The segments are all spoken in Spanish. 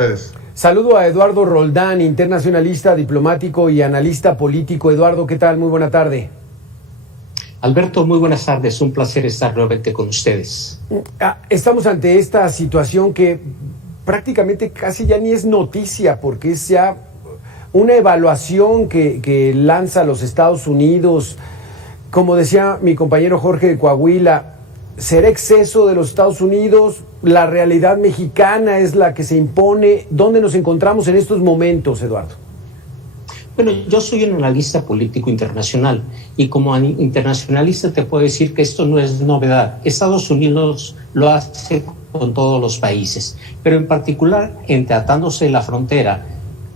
Ustedes. Saludo a Eduardo Roldán, internacionalista, diplomático y analista político. Eduardo, ¿qué tal? Muy buena tarde. Alberto, muy buenas tardes. Un placer estar nuevamente con ustedes. Estamos ante esta situación que prácticamente casi ya ni es noticia, porque es ya una evaluación que lanza los Estados Unidos. Como decía mi compañero Jorge de Coahuila, ¿será exceso de los Estados Unidos? ¿La realidad mexicana es la que se impone? ¿Dónde nos encontramos en estos momentos, Eduardo? Bueno, yo soy un analista político internacional y como internacionalista te puedo decir que esto no es novedad. Estados Unidos lo hace con todos los países, pero en particular en tratándose de la frontera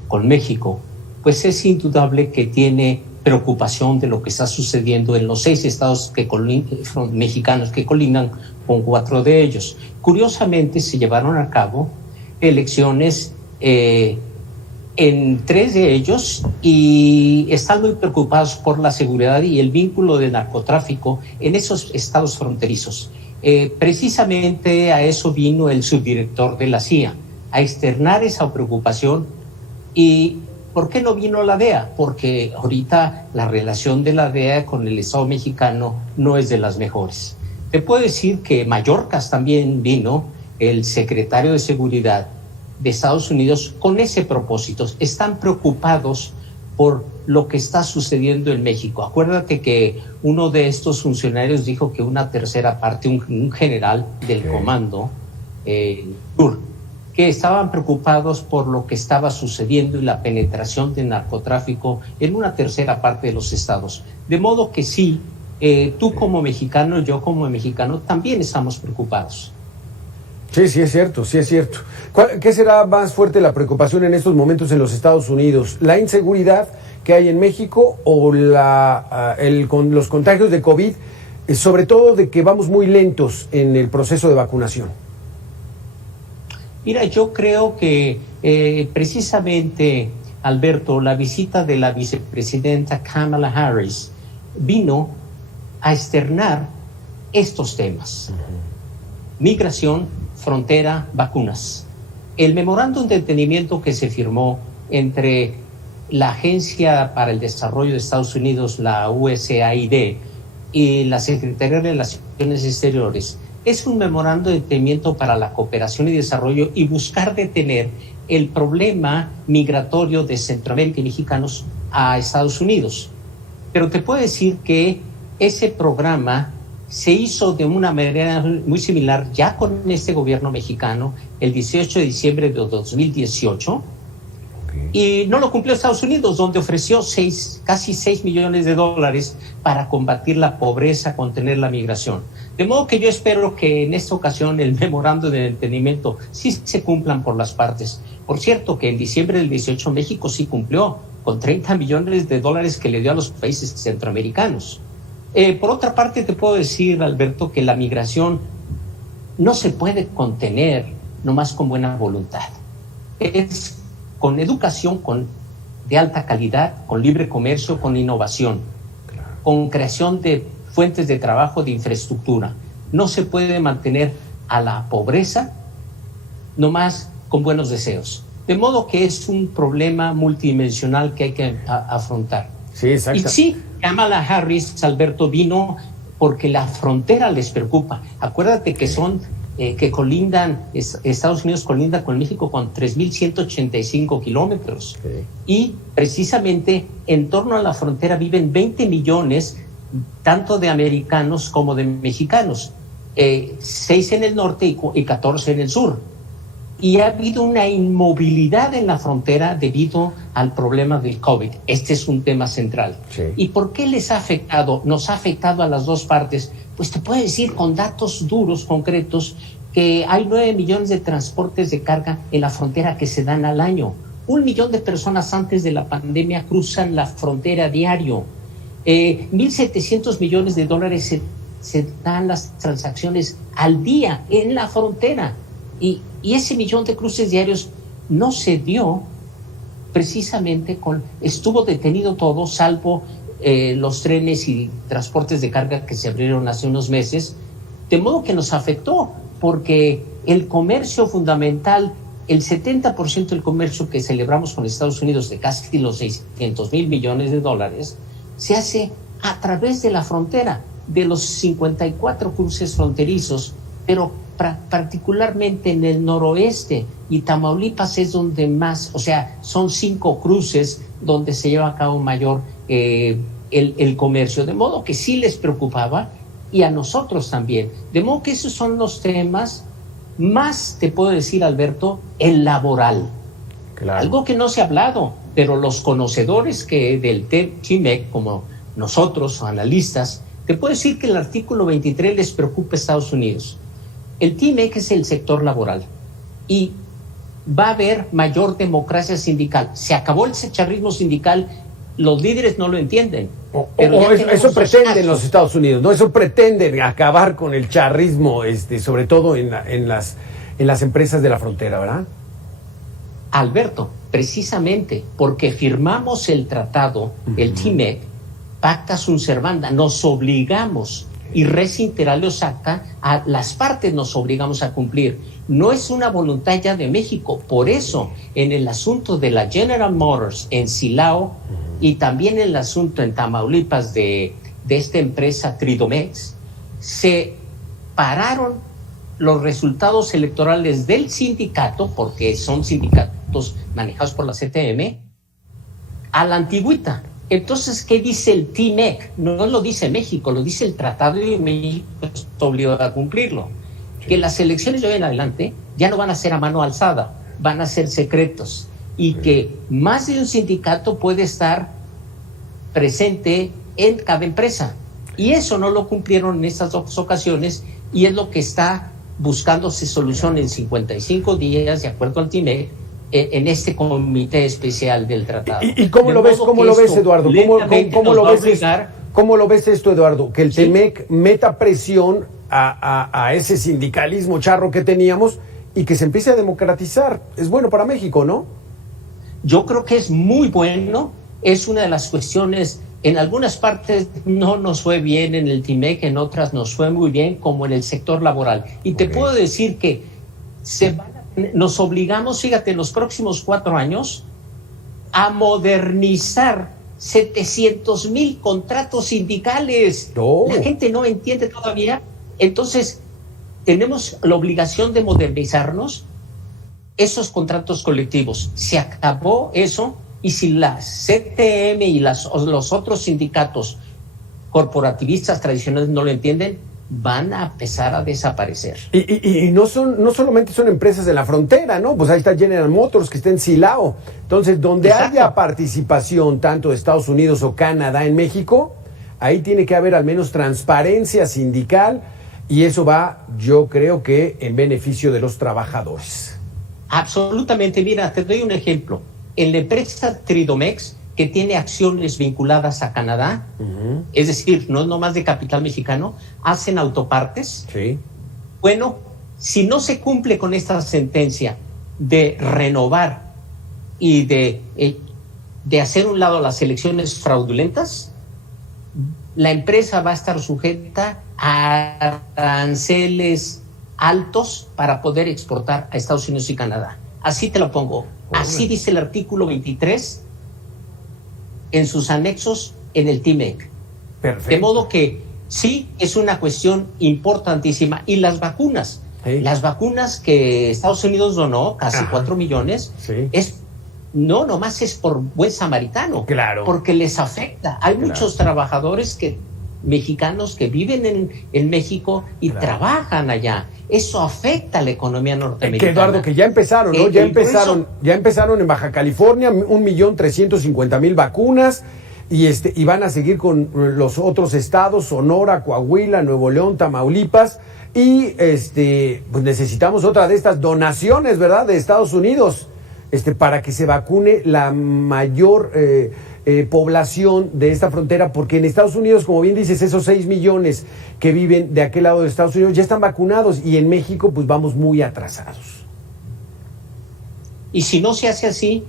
con México, pues es indudable que tiene preocupación de lo que está sucediendo en los 6 estados mexicanos que colindan con 4 de ellos. Curiosamente, se llevaron a cabo elecciones en 3 de ellos y están muy preocupados por la seguridad y el vínculo del narcotráfico en esos estados fronterizos. Precisamente a eso vino el subdirector de la CIA, a externar esa preocupación. ¿Y por qué no vino la DEA? Porque ahorita la relación de la DEA con el Estado mexicano no es de las mejores. Te puedo decir que Mayorkas también vino, el secretario de Seguridad de Estados Unidos, con ese propósito. Están preocupados por lo que está sucediendo en México. Acuérdate que uno de estos funcionarios dijo que una tercera parte, un general del comando sur, que estaban preocupados por lo que estaba sucediendo y la penetración del narcotráfico en una tercera parte de los estados. De modo que sí, tú como mexicano, yo como mexicano, también estamos preocupados. Sí, sí es cierto, sí es cierto. ¿Qué será más fuerte la preocupación en estos momentos en los Estados Unidos? ¿La inseguridad que hay en México o con los contagios de COVID, sobre todo de que vamos muy lentos en el proceso de vacunación? Mira, yo creo que precisamente, Alberto, la visita de la vicepresidenta Kamala Harris vino a externar estos temas. Migración, frontera, vacunas. El memorándum de entendimiento que se firmó entre la Agencia para el Desarrollo de Estados Unidos, la USAID, y la Secretaría de Relaciones Exteriores, es un memorándum de entendimiento para la cooperación y desarrollo y buscar detener el problema migratorio de Centroamérica y mexicanos a Estados Unidos. Pero te puedo decir que ese programa se hizo de una manera muy similar ya con este gobierno mexicano el 18 de diciembre de 2018 y no lo cumplió Estados Unidos, donde ofreció casi 6 millones de dólares para combatir la pobreza, contener la migración. De modo que yo espero que en esta ocasión el memorándum de entendimiento sí se cumplan por las partes. Por cierto, que en diciembre del 18 México sí cumplió con 30 millones de dólares que le dio a los países centroamericanos. Por otra parte, te puedo decir, Alberto, que la migración no se puede contener nomás con buena voluntad. Es con educación de alta calidad, con libre comercio, con innovación, con creación de fuentes de trabajo, de infraestructura. No se puede mantener a la pobreza nomás con buenos deseos. De modo que es un problema multidimensional que hay que afrontar. Sí, exacto. Y sí, Kamala Harris, Alberto, vino porque la frontera les preocupa. Acuérdate que que colindan, Estados Unidos colinda con México con 3.185 kilómetros. Sí. Y precisamente en torno a la frontera viven 20 millones, tanto de americanos como de mexicanos. 6 en el norte y 14 en el sur. Y ha habido una inmovilidad en la frontera debido al problema del COVID. Este es un tema central. Sí. ¿Y por qué les ha afectado? Nos ha afectado a las dos partes. Pues te puedo decir con datos duros, concretos, que hay 9 millones de transportes de carga en la frontera que se dan al año. 1 millón de personas antes de la pandemia cruzan la frontera diario. 1.700 millones de dólares se dan las transacciones al día en la frontera. Y ese millón de cruces diarios no se dio precisamente estuvo detenido todo, salvo los trenes y transportes de carga que se abrieron hace unos meses, de modo que nos afectó, porque el comercio fundamental el 70% del comercio que celebramos con Estados Unidos, de casi los 600,000 millones de dólares, se hace a través de la frontera, de los 54 cruces fronterizos, pero particularmente en el noroeste, y Tamaulipas es donde más, o sea, son 5 cruces donde se lleva a cabo mayor el comercio, de modo que sí les preocupaba, y a nosotros también. De modo que esos son los temas más, te puedo decir, Alberto, el laboral. Claro. Algo que no se ha hablado, pero los conocedores del TMEC, como nosotros, analistas, te puedo decir que el artículo 23 les preocupa a Estados Unidos. El TMEC es el sector laboral y va a haber mayor democracia sindical. Se acabó el secharrismo sindical, los líderes no lo entienden. Eso pretenden los Estados Unidos, ¿no? Eso pretenden acabar con el charrismo, sobre todo en las empresas de la frontera, ¿verdad? Alberto, precisamente porque firmamos el tratado, el TMEC, pacta sunt servanda, nos obligamos, y res inter alios acta, a las partes nos obligamos a cumplir. No es una voluntad ya de México. Por eso, en el asunto de la General Motors en Silao, y también en el asunto en Tamaulipas de esta empresa Tridomex, se pararon los resultados electorales del sindicato, porque son sindicatos manejados por la CTM, a la antigüita. Entonces, ¿qué dice el TMEC? No lo dice México, lo dice el tratado, y México está obligado a cumplirlo. Que las elecciones de hoy en adelante ya no van a ser a mano alzada, van a ser secretos, y que más de un sindicato puede estar presente en cada empresa. Y eso no lo cumplieron en estas 2 ocasiones, y es lo que está buscándose solución en 55 días, de acuerdo al TMEC, en este comité especial del tratado. ¿Y cómo lo ves, Eduardo? ¿Cómo lo ves esto, Eduardo? Que el TMEC meta presión a ese sindicalismo charro que teníamos y que se empiece a democratizar. Es bueno para México, ¿no? Yo creo que es muy bueno. Es una de las cuestiones, en algunas partes no nos fue bien en el TMEC, en otras nos fue muy bien, como en el sector laboral. Y te puedo decir que nos obligamos, fíjate, en los próximos 4 años a modernizar 700,000 contratos sindicales. La gente no entiende todavía. Entonces, tenemos la obligación de modernizarnos esos contratos colectivos. Se acabó eso, y si la CTM y los otros sindicatos corporativistas tradicionales no lo entienden, van a empezar a desaparecer. Y no solamente son empresas de la frontera, ¿no? Pues ahí está General Motors, que está en Silao. Entonces, donde haya participación tanto de Estados Unidos o Canadá en México, ahí tiene que haber al menos transparencia sindical, y eso va, yo creo que, en beneficio de los trabajadores. Absolutamente. Mira, te doy un ejemplo. En la empresa Tridomex, que tiene acciones vinculadas a Canadá, es decir, no es nomás de capital mexicano, hacen autopartes. Sí. Bueno, si no se cumple con esta sentencia de renovar y de hacer un lado las elecciones fraudulentas, la empresa va a estar sujeta a aranceles altos para poder exportar a Estados Unidos y Canadá. Así te lo pongo. Así dice el artículo 23 en sus anexos en el TMEC. Perfecto. De modo que sí, es una cuestión importantísima. Y las vacunas, las vacunas que Estados Unidos donó, casi 4 millones, no nomás es por buen samaritano, porque les afecta. Hay muchos trabajadores mexicanos que viven en México y trabajan allá. Eso afecta a la economía norteamericana. Eduardo, que ya empezaron, ¿no? Ya empezaron en Baja California, 1,350,000 vacunas, y van a seguir con los otros estados, Sonora, Coahuila, Nuevo León, Tamaulipas, y pues necesitamos otra de estas donaciones, ¿verdad?, de Estados Unidos, para que se vacune la mayor población de esta frontera, porque en Estados Unidos, como bien dices, esos 6 millones que viven de aquel lado de Estados Unidos ya están vacunados, y en México pues vamos muy atrasados. Y si no se hace así,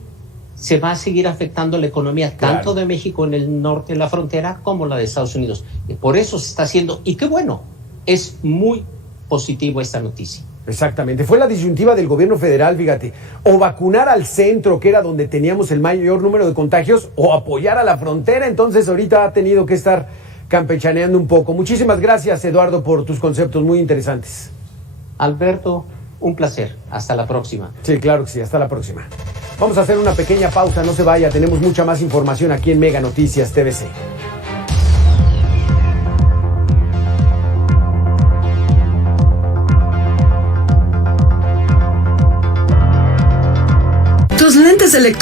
se va a seguir afectando la economía tanto de México en el norte de la frontera como la de Estados Unidos. Y por eso se está haciendo, y qué bueno, es muy positivo esta noticia. Exactamente, fue la disyuntiva del gobierno federal, fíjate, o vacunar al centro, que era donde teníamos el mayor número de contagios, o apoyar a la frontera. Entonces ahorita ha tenido que estar campechaneando un poco. Muchísimas gracias, Eduardo, por tus conceptos muy interesantes. Alberto, un placer. Hasta la próxima. Sí, claro que sí, hasta la próxima. Vamos a hacer una pequeña pausa, no se vaya, tenemos mucha más información aquí en Mega Noticias TVC. Tus lentes de lectura